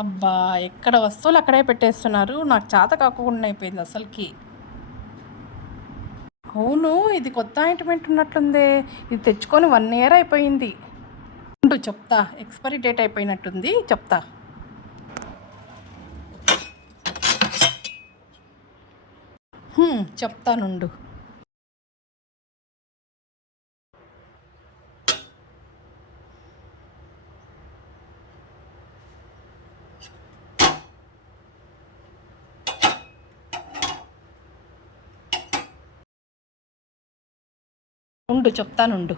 అబ్బా, ఎక్కడ వస్తువులు అక్కడే పెట్టేస్తున్నారు. నాకు చేత కాకుండా అయిపోయింది అసలుకి. అవును, ఇది కొత్త ఆయింట్మెంట్ ఉన్నట్లుందే. ఇది తెచ్చుకొని 1 year అయిపోయింది. ఉండు చెప్తా, ఎక్స్పైరీ డేట్ అయిపోయినట్టుంది, చెప్తా. చెప్తానుండు. చెప్తానుండు.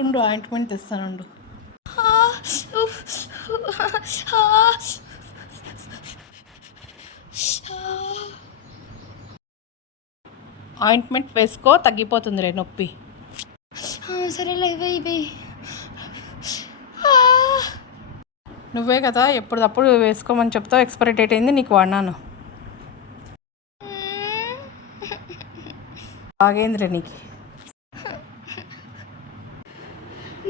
ఉండు ఆయింట్మెంట్ తెస్తానుండు. ఆయింట్మెంట్ వేసుకో, తగ్గిపోతుందిలే నొప్పి. సరేలే, ఇవే. నువ్వే కదా ఎప్పుడప్పుడు వేసుకోమని చెప్తావు. ఎక్స్పైరీ డేట్ అయింది, నీకు వాడినాను. బాగేంద్రే నీకు.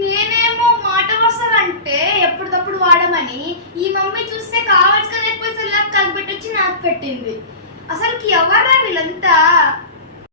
నేనేమో మాట వరుసలంటే ఎప్పటికప్పుడు వాడమని, ఈ మమ్మీ చూస్తే కావాల్సిన ఎక్కువ కలిపెట్టొచ్చి నాకు పెట్టింది. అసలుకి ఎవరా వీళ్ళంతా?